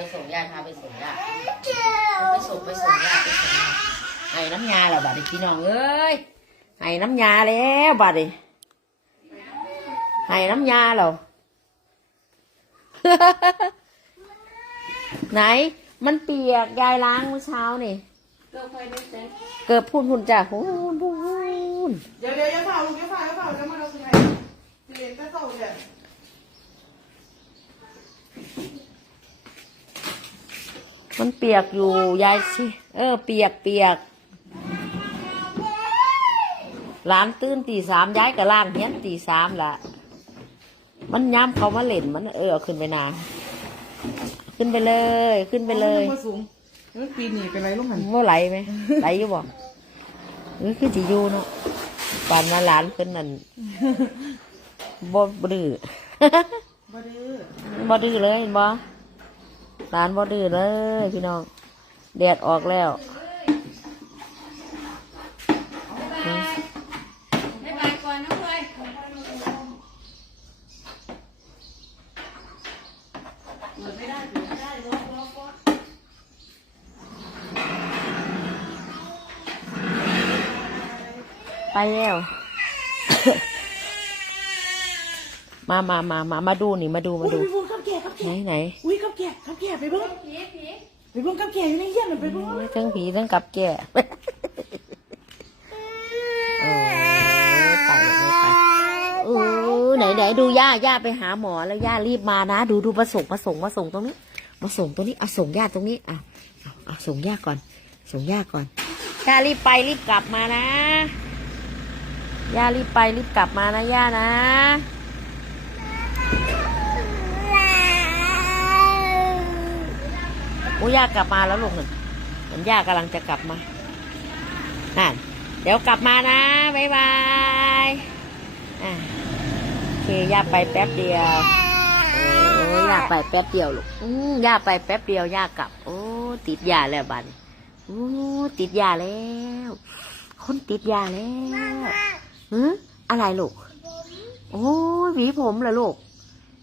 ไปส่งย่าพาไปส่งย่าไปส่งไปส่งย่าไปส่งย่าไห้น้ำยาแล้วบัดนี้พี่น้องเอ้ยไห้น้ำยาแล้วบัดนี้ไห้น้ำยาแล้วไหน มันเปียกยายล้างเมื่อเช้านี่เกิดไฟได้เต็มเกิดพูนพูนจ้ะพูนพูนเดี๋ยวเดี๋ยวอย่าเผาลูกอย่าเผาอย่าเผาจะมาเราสิไงสิเรียนแต่เศร้าเนี่ย มันเปียกอยู่ยายสิเออ เปียกเปียกหลานตื่นตีสามย้ายกับล่างเฮียนตีสามละมันย้ำเขามาเล่นมัน เออเอาขึ้นไปนา ขึ้นไปเลย ขึ้นไปเลยอามาสูงเอ้ยปีนี้เป็นไรลูกหันว่าไหลไหมไหลอยู่บ่เออคือจีอยู่เนาะปานมาหลานเพิ่นนั่นบ่บ่ดื้อบ่ดื้อบ่ดื้อเลยเห็นบ่ หลานบ่ดื้อเลยพี่น้อง แดดออกแล้วบ๊ายบายก่อนนะเพื่อนไปแล้ว มามามามา มาดูนี่ มาดู มาอุ้ยดูไปเบิ่งกับแก่กับไหนแก่ไหนอุ้ย กับแก่กับแก่ไปเบิ่งผีผีไปเบิ่งกับแก่อยู่ในเฮียนน่ะไปเบิ่งทั้งผีทั้งกับแก่โอ้ยไปไม่ไปโอ้ยไหนไหนดูย่าย่าไปหาหมอแล้วย่ารีบมานะ ดูดูมาส่งมาส่งมาส่งตรงนี้ มาส่งตรงนี้เอาส่งย่าตรงนี้อะเอาเอาส่งย่าก่อน ส่งย่าก่อนย่ารีบไปรีบกลับมานะย่ารีบไปรีบกลับมานะย่านะ โอ้ย่ากลับมาแล้วลูกหนึ่งเหมือนย่ากำลังจะกลับมานั่นเดี๋ยวกลับมานะบ๊ายบายอะโอเคย่าไปแป๊บเดียวโอ้ย่าไปแป๊บเดียวลูกอืมย่าไปแป๊บเดียวย่ากลับ โอ้ติดยาแล้วบันโอ้ติดยาแล้ว คนติดยาแล้วหืออะไรลูกโอ้หวีผมเหรอลูก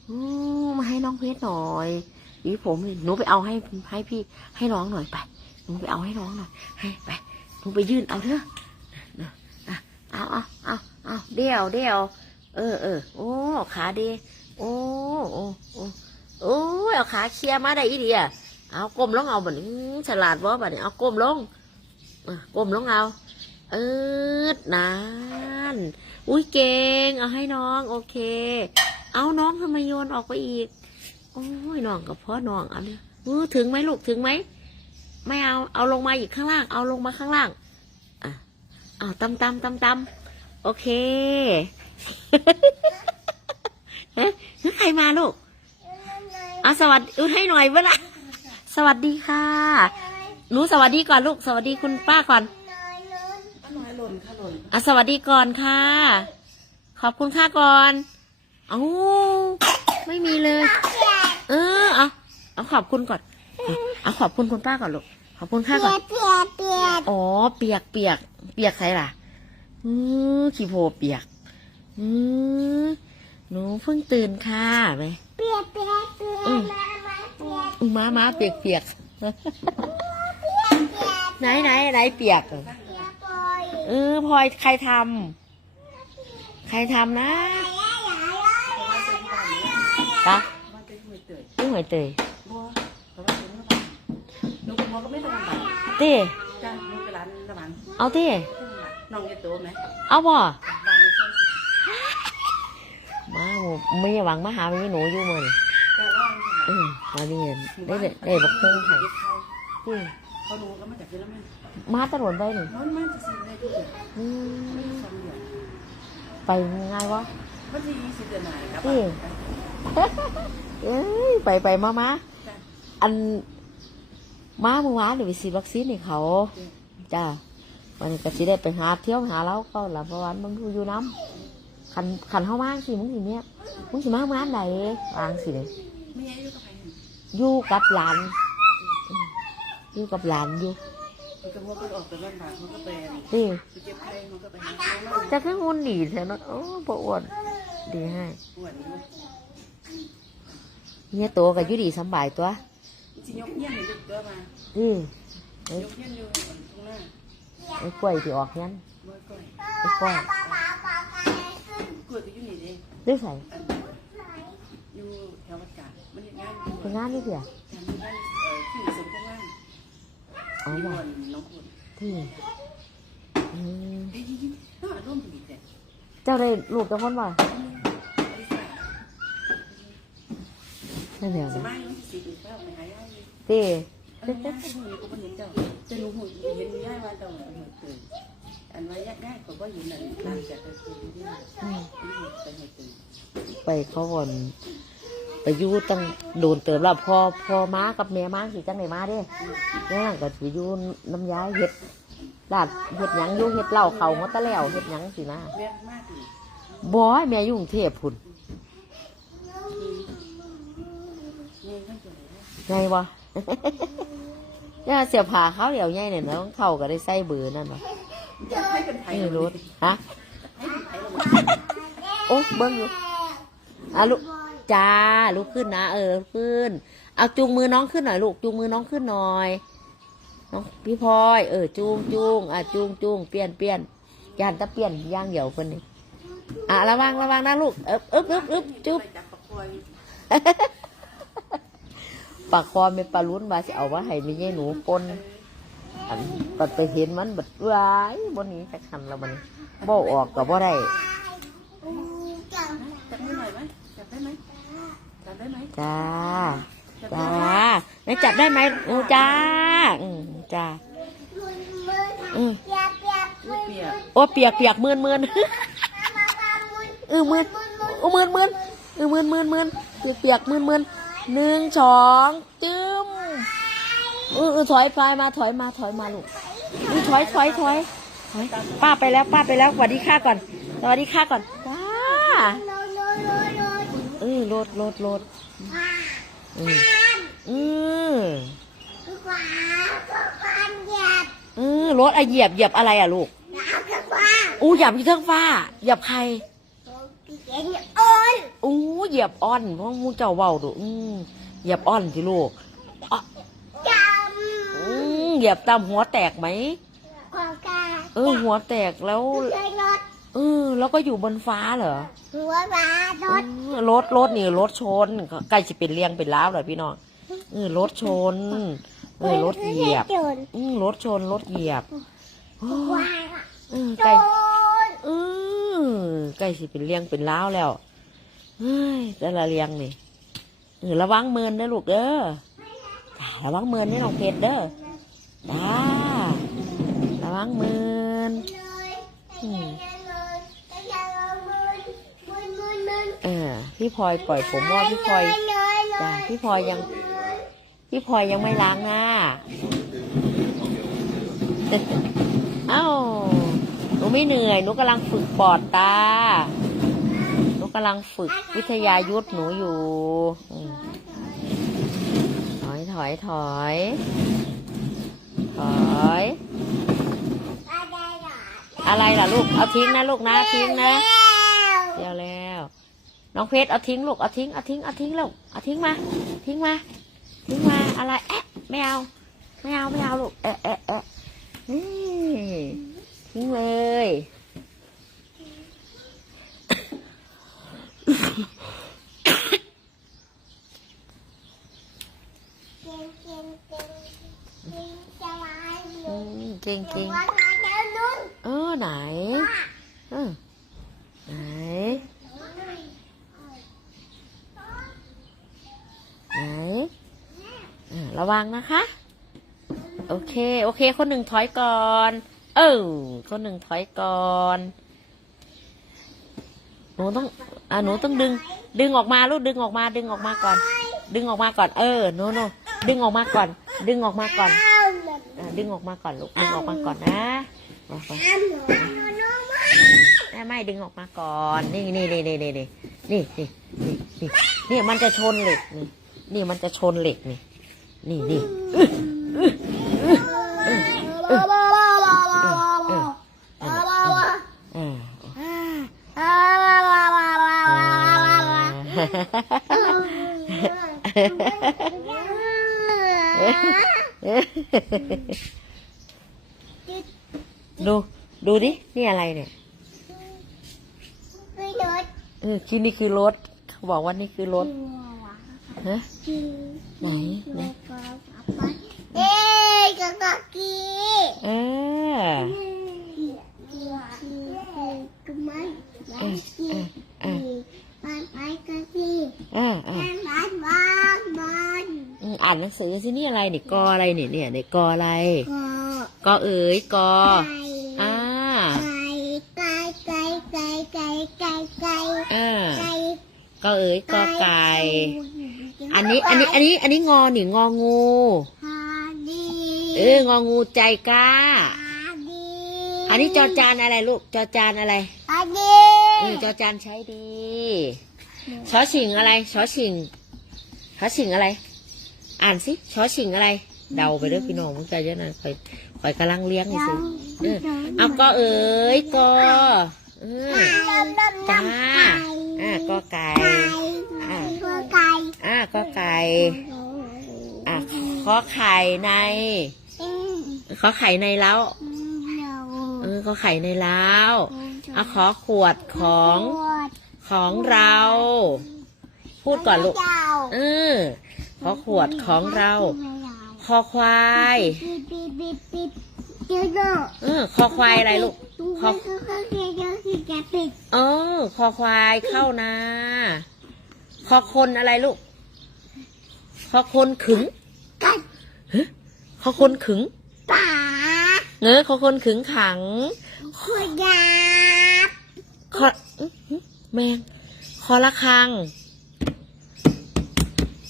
อืมมาให้น้องเพชรหน่อย หวีผมหนูไปเอาให้ให้พี่ให้น้องหน่อยไปหนูไปเอาให้น้องหน่อยให้ไปหนูไปยื่นเอาเถอะนะอะเอาเอาเอาเอาเดี่ยวเดี่ยวเออเออโอ้ขาดีโอ้โอ้โอ้โอ้เอาขาเคลียร์มาได้อีเดียเอาก้มลงเอาแบัดนี้ฉลาดวะแบัดนี้เอาก้มลงอะก้มลงเอา เออนานอุ้ยเก่ง เอาให้น้อง โอเค เอาน้องทำไมโยนออกไปอีก โอ้ยน้องกับพ่อน้องเอาเนี่ยเออถึงไหมลูกถึงไหมไม่เอาเอาลงมาอีกข้างล่าง เอาลงมาข้างล่างอะเอาตำตำตำตำโอเคเฮ้ยใครมาลูกเอาสวัสดีให้หน่อยเวลาสวัสดีค่ะหนูสวัสดีก่อนลูก สวัสดีคุณป้าก่อนอะสวัสดีก่อนค่ะ ขอบคุณค่าก่อนเอาไม่มีเลย เออเอาเอาขอบคุณก่อนเอาขอบคุณคุณป้าก่อนลูกขอบคุณค่าก่อน เปียกเปียกอ๋อ เปียกเปียกเปียกใครล่ะ อือขี้โพเปียก อือหนูเพิ่งตื่นค่ะไหมเปียกเปียกเปียกอืมมามาเปียกม้าม้าเปียกเปียกไหนไหนไหนเปียก เปียกปอยเออพลอยใครทำใครทำนะปะมันเป็นหัว เตยลูกหอยเตยบัวแต่ว่าเป็นน้ำมันลูกบัวก็ไม่ต้องทำแบบเต้จ้าลูกไปร้านน้ำมันเอาเต้น้องยาโตไหมเอาบ่บ้านนี้ใช่มาหมูไม่หวังมาหาไม่หนูอยู่มือนแต่ว่าอืมมาเรียนได้เลยได้บักคงไข่ที่เขาดูก็มาจากที่นั่นแม่มาตะหนวนไปหนึ่งมันมันจะซื้อได้ทุกอย่างอืมไม่สองเดือนไปง่ายวะวันที่ยี่สิบเดือนไหนครับที่ เอ้ยไปไปมามาอันมาเมื่อวานเดี๋ยวไปฉีดวัคซีนให้เขาจ้าวันนี้ก็สิได้ไปหาเที่ยวหาเล้าก็ละประวันมึงอยู่น้ำขันขันเข้ามาสิมึงสิเนี้ยมึงสิมาเมื่อวานไหนวางสิเลย ไม่ให้ยุ่งกับใครอยู่กับหลานอืมอยู่กับหลานอยู่มันก็พวกก็ออกจากบ้านบามันก็ไปนี่ไปเก็บไข่มันก็ไปหาน้องจะขึ้นหุ่นหนีแถวนั้นโอ้ปวดดีให้อ้วนอยู่ เฮียโตกับยุดีสำบายตัวสิยกเงี้ยให้ลูกเด้อมาอืมยกเงี้ยอยู่ข้างหน้าไอ้กล้วยที่ออกงั้นบ่ก่อยไอ้กล้วยกล้วยก็อยู่นี่เด้ได้ใส่อันอยู่แถววัดกาดมันเฮ็ดงานอยู่เป็นงานนี่เดียวทำอยู่บ้านเอ่อที่สวนข้างล่างอ๋ออยู่บ่บนน้องคุณที่อืมเฮ้ยยิ้มๆน่าร่วมดีแต่เจ้าได้ลูกเจ้าคนบ่อลิสา นั่นเดียวสนะมัยน้องสิบเก้าไปหายายอยู่ตีเออย้ายก็บ่เห็นก็บ่เห็นเจ้าจะหนูหูเห็นยายว่าเจ้าเหมือนตื่นอันว่ายายยายก็บ่เห็นนั่นตามจากไปคือที่นี่อืมนี่เป็นให้ตื่นไปเขาบอนไปอยู่ตั้งโดนเติมแล้วพอพอม้ากับแม่ม้าสิจังไหนมาเด้แล้วนั่นก็สิอยู่น้ำยาเฮ็ดลาดเฮ็ดหยังอยู่เฮ็ดเหล้าเขาหมดตะแล้วเฮ็ดหยังสินะแม่มากเลยบ่ให้แม่อยู่กรุงเทพพุ่นนี่ไม่เจอ ไงวะย่าเสียผ้าเขาเดี๋ยวใหญ่เนี่ยน้องเขาก็ได้ใส่เบอนั่นวะอยากให้เป็นไทยนี่เลยรถฮะโอ้เบิ้งอยู่อะลูกจ้าลุกขึ้นนะเออขึ้น เอาจูงมือน้องขึ้นหน่อยลูกจูงมือน้องขึ้นหน่อยน้องพี่พลอยเออจูงจูงอะจูงจูงเปลี่ยนเปลี่ยนยานตะเปลี่ยนย่างเหี่ยวคนนี้อะระวังระวังนะลูกเอ๊บเอ๊บเอ๊บเอ๊บจุ๊บ ปจับประคอยปากคอเป็นปลาลุ้นมาสิเอาว่าให้ไม่ใช่หนูปนอันปัดไปเห็นมันบัดร้ายบนนี้จะคันแล้วมันบ่ออกกับบ่ได้จับมือหน่อยไหมจับได้ไหมจับได้ไหมจ้าจับจ้าได้ไหมแม่จับได้ไหมโอ้จ้าอืมจ้าอืมเปียกโอ้เปียกเปียกมืนมืนเออมืนโอ้มืนมืนเออมืนมืนมืนเปียกเปียกมืนมืน หนึ่งสองจึ้มเออเออถอยไปมาถอยมาถอยมาลูกเออถอยถอยถอยถอยป้าไปแล้วป้าไปแล้วสวัสดีค่าก่อนสวัสดีค่าก่อนจ้าเออรถรถรถอืมอืมเออรถอะเหยียบเหยียบอะไรอะลูกอู้เหยียบที่เทิงฟ้า เหยียบใครอู้เหยียบอ้อนเพราะมูเจ้าเบาดูอืมเหยียบอ้อนสิลูกอะอืมเหยียบตามหัวแตกไหมเออหัวแตกแล้วเออแล้วก็อยู่บนฟ้าเหรอเออรถรถนี่รถชนใกล้จะเป็นเลี้ยงเป็นล้าวเลยพี่น้องเออรถชนเออรถเหยียบอืมรถชนรถเหยียบโอ้เออใกล้เออ ใกล้สิเป็นเลี้ยงเป็นล้าวแล้วเฮ้ยแต่ละเลี้ยงนี่เออระวังเมินนะลูกเด้อระวังเมินนี่น้องเพชรเด้อจ้าระวังเมินเออพี่พลอยปล่อยผมว่าพี่พลอยจ้าพี่พลอยยัง พี่พลอยยังไม่ล้างหน้าเอ้าห นูไม่เหนื่อยหนูกำลังฝึกปอดตาหนูกำลังฝึกวิทยายุทธหนูอยู่ถอยถอยถอยถอยอะไรล่ะลูกเอาทิ้งนะลูกนะทิ้งนะเดี๋ยวแล้ว น้องเพชรเอาทิ้งลูกเอาทิ้งเอาทิ้งเอาทิ้งลูกเอาทิ้งมา ทิ้งมาทิ้งมาอะไรแอะไม่เอาไม่เอาไม่เอาลูกแอะแอะแอะนี่ ทิ้งเลยอืมเก่งเก่งเออไหนเออไหนไหนอ่าระวังนะคะ โอเค โอเค คนหนึ่งถอยก่อน เออคนหนึ่งถอยก่อนหนูต้องอ่าหนูต้องดึง ดึงออกมาลูกดึงออกมา ดึงออกมาก่อน ดึงออกมาก่อน เออโนโนดึงออกมาก่อน ดึงออกมาก่อนอ่าดึงออกมาก่อนลูกดึงออกมาก่อนนะไปไม่ไม่ดึงออกมาก่อน นี่นี่นี่นี่นี่นี่นี่นี่นี่นี่มันจะชนเหล็กนี่นี่มันจะชนเหล็กนี่นี่นี่อ่า เเอ๊ะเอ๊ะ ดู ดูดิ นี่อะไรเนี่ยไม่รถเออคิดนี่คือรถ เขาบอกว่านี่คือรถฮะไหนไหนเอ้ยกะกะกีเออ กะมัน เออเออเออ มันไปกะกี เออเออ มันมันมันมัน อืมอ่านหนังสือสินี่อะไรเนี่ยกออะไรเนี่ยเนี่ยเนี่ยกออะไร ก็กอเอ๋ยกอไก่อ่าไก่ไก่ไก่ไก่ไก่ไก่ไก่อ่าไก่กอเอ๋ยกอไก่ อันนี้อันนี้อันนี้อันนี้งอหนิงองู ฮาดีเอององูใจกล้า ฮาดีอันนี้จอจานอะไรลูกจอจานอะไรฮาดีเออจอจานใช้ดีชอชิงอะไรชอชิงชอชิงอะไร อ่านสิชอชิงอะไร เดาไปเด้อพี่น้องมึงใจเยอะนะคอยคอยกำลังเลี้ยงนี่สิเออเอาก็เอ๋ยกอเออจ้าอ่าก็ไก่อ่าตัวไก่อ่าก็ไก่อ่าขอไข่ในอืมขอไข่ในแล้วเออขอไข่ในแล้วอะขอขวดของของเรา พูดก่อนลูกเออ ขอขวดของเรา คอควายปิดปิดปิดปิดเดี๋ยวเดี๋ยวเออ คอควายอะไรลูกขอเขาเขาเดี๋ยวคือจะปิดเออคอควายเข้านาคอคนอะไรลูก คอคนขึงกันคอคนขึงป่าเนอะคอคนขึงขังขยาบคออื้อหือแมงคอละคัง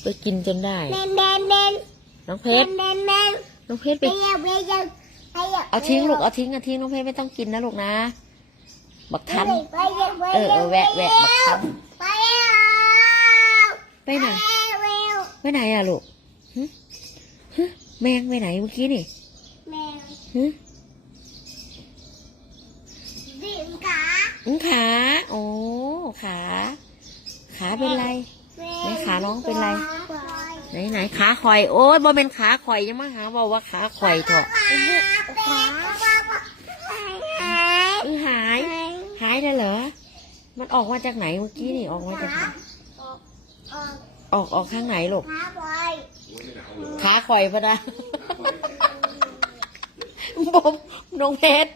ไปกินจนได้เบนเบนเบนน้องเพเบชนรเบนเบนน้องเพชรไปไปเยอะไปเยอะไปเยอะเอาทิ้งลูก เอาทิ้งเอาทิ้งน้องเพชรไม่ต้องกินนะลูกนะ บักทันไปเยอะไปเออเยเออะอแวะแวะบักทัน ไปเยอะไปไหนไปเยอะไปไหนอะลูกหึหึแมงไปไหนเมื่อกี้นี่แมวหึดิ่งขาอืมขาโอ้ขา ขาเป็นไรไหนขาน้องเป็นไร ไหนไหนขาคอย โอ้ยบ่เป็นขาคอยยังมาหาบอกว่าขาคอยเถอะขาขาอือหาย หายได้เหรอ มันออกมาจากไหนเมื่อกี้นี่ออกมาจากไหนออกออกข้างไหนลูกขาบอยขาคอยพะนะบมน้องเพชร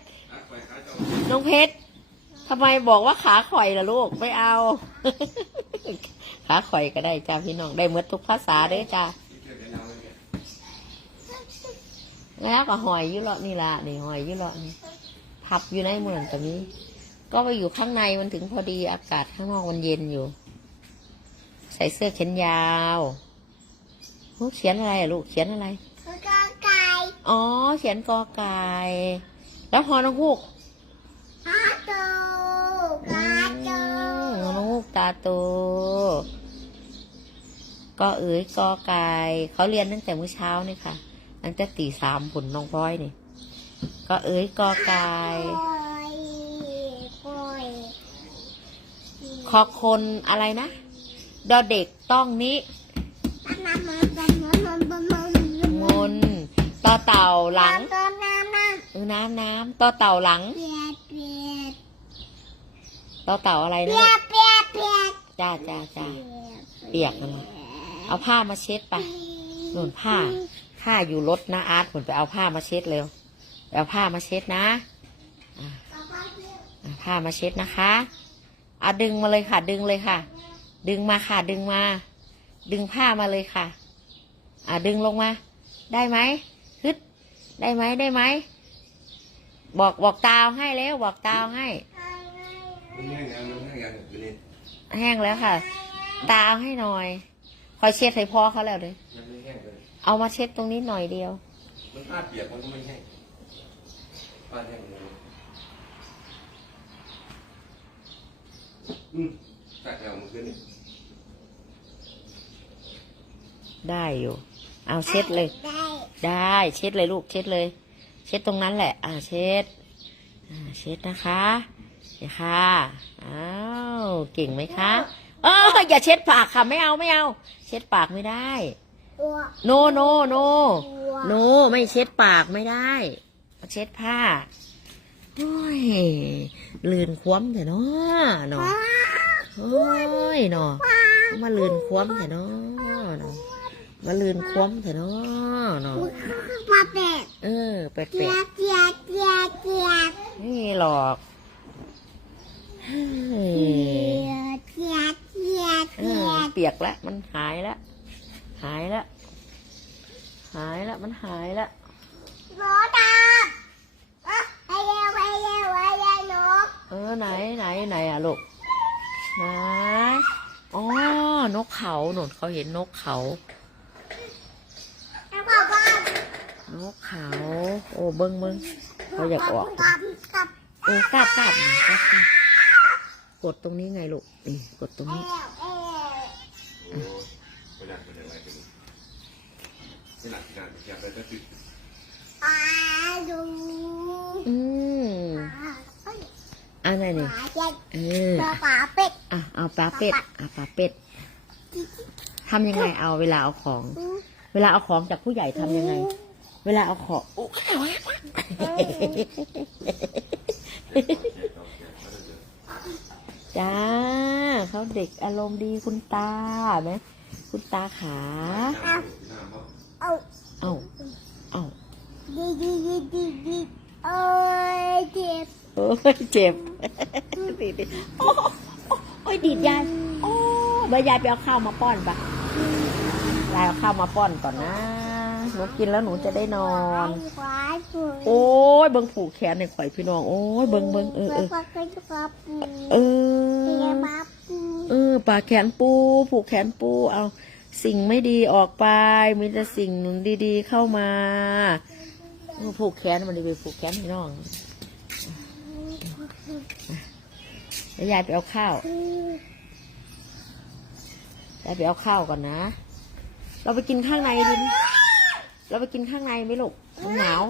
น้องเพชรทำไมบอกว่าขาข่อยล่ะลูกไม่เอาขาข่อยก็ได้จ้าพี่น้องได้หมดทุกภาษาเด้อจ้าแล้วก็หอยอยุเลาะนี่ละนี่หอยอยุเลาะนี่พับอยู่ในเหมือนตรงนี้ ก็ไปอยู่ข้างในมันถึงพอดีอากาศข้างนอกมันเย็นอยู่ ใส่เสื้อแขนยาวโอ้เขียนอะไรอะลูกเขียนอะไรกาไก่อ๋อ เขียนกอไก่แล้วฮอนกฮูกฮาโตกาโตฮอนกฮูกตาโต ก็เอ๋ยกอไก่เขาเรียนตั้งแต่เมื่อเช้านี่ค่ะ ตั้งแต่ตีสามผลน้องพลอยนี่ก็เอ๋ยกอไก่คอยคอคนอะไรนะ ดอเด็กต้องนี้มนต่อเต่าหลังน้ำน้ำน้ำเออน้ำน้ำต่อเต่าหลังต่อเต่าอะไรนะเปียกเปียกเปียกจ้าจ้าจ้าเปียกเลย เอาผ้ามาเช็ดไปนุ่นผ้า ผ้าอยู่รถนะอาร์ตผนไปเอาผ้ามาเช็ดเร็วไปเอาผ้ามาเช็ดนะอะอะผ้ามาเช็ดนะคะอะดึงมาเลยค่ะ ดึงเลยค่ะ ดึงมาค่ะ ดึงมา ดึงผ้ามาเลยค่ะ อะดึงลงมา ได้ไหมฮึดได้ไหมได้ไหมบอกบอกตาวให้แล้วบอกตาวให้มันแห้งยังมันแห้งยังอยู่นี่แห้งแล้วค่ะ ตาเอาให้หน่อย คอยเช็ดให้พ่อเขาแล้วเลยมันไม่แห้งเลยเอามาเช็ดตรงนี้หน่อยเดียว มันผ้าเปียกมันก็ไม่แห้งผ้าแห้งเลยอืมใส่แล้วมันขึ้นนี่ได้อยู่ เอาเช็ดเลย ได้ได้เช็ดเลยลูกเช็ดเลย เช็ดตรงนั้นแหละ อ่าเช็ดอ่าเช็ดนะคะเดี๋ยวค่ะอ้าวเก่งไหมคะ เอออย่าเช็ดปากค่ะไม่เอาไม่เอา เช็ดปากไม่ได้อ้วโนโนโนโนไม่เช็ดปากไม่ได้ เช็ดผ้าโอ้ยลื่นคว้ำแต่เนาะเนาะโอ้ยเนาะมาลื่นคว้ำแต่เนาะเนาะมาลื่นคว้ำแต่เนาะเนาะปลาเป็ดเออเป็ดเจีเป็ยดเจียเจียเจียไม่มีหรอกเฮ้ยเจียเจีย เอเจีอยเปียกแล้ว มันหายแล้ว หายแล้ว หายแล้ว มันหายแล้วรอตาไปเร็วไปเร็วไปเร็วหนูเออไหนไหนไหนอะลูกไหนอ๋อนกเขาหนุนเขาเห็นนกเขาแล้วบอกว่านกเขา โอ้เบิ้งเบิ้งเขาอยากออกกับกับเออกลับกลับกลับกลับกดตรงนี้ไงลูกนี่กดตรงเอนี้วเอวโอ้ไม่ได้ไม่ได้อะไรกันไม่หนักงานอยากไปจะติดอาดูอืมอันไหนนี่ปลาเออปลาเป็ดอะเอาปลาเป็ดอะปลาเป็ดทำยังไงเอาเวลาเอาของ เวลาเอาของจากผู้ใหญ่ทำยังไง เวลาเอาของ จ้าเขาเด็กอารมณ์ดีคุณตาไหมคุณตาขาเอาเอ้าเอ้าดีดีดีดีดีเอ้ยเจ็บโอ้ยเจ็บดีดีโอ้โอ้ยดีดยายโอ้ใบยายไปเอาข้าวมาป้อนปะยายเอาข้าวมาป้อนก่อนนะ หนูกินแล้วหนูจะได้นอนควายปุ๋ยโอ้ยเบิ้งผูกแขนในข่อยพี่น้อง โอ้ยเบิ้งเบิ้งเออเออปลาเป็นปลาปูเอเรียอปลาปูเออปากแขนปู ผูกแขนปู เอาสิ่งไม่ดีออกไป มีแต่สิ่งดีๆเข้ามาเออผูกแขนมันดีไปผูกแขนพี่น้องแล้วยายไปเอาข้าวยายไปเอาข้าวก่อนนะ เราไปกินข้างในดิไหม เราไปกินข้างในไหมลูกมันหนาว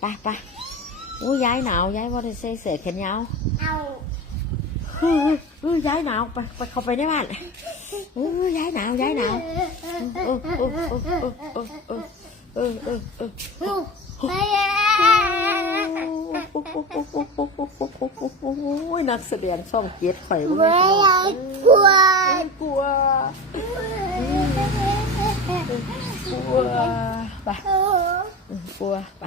ไปไปโอ้ยย้ายหนาวย้ายว่าจะใส่เสื้อแขนยาวเอาเฮ้ยเฮ้ยย้ายหนาวไปไปเข้าไปในบ้านเฮ้ยย้ายหนาวย้ายหนาวเออเออเออเออเออเออเออเออเออไปเลยโอ้ยนักแสดงช่องเกียรติข่อยไม่อยากกลัวกลัวกลัว ไปกลัวไป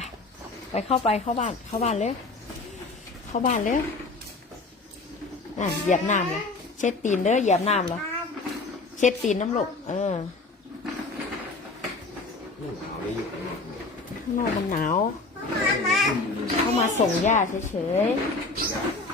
ไปเข้าไปเข้าบ้านเข้าบ้านเลยเข้าบ้านเลยอะเหยียบน้ำเลยเช็ดตีนเด้อเหยียบน้ำเหรอเช็ดตีนน้ำลูกเออหนาวเยอยู่ข้างนอกมันหนาว เข้ามาส่งย่าเฉยๆ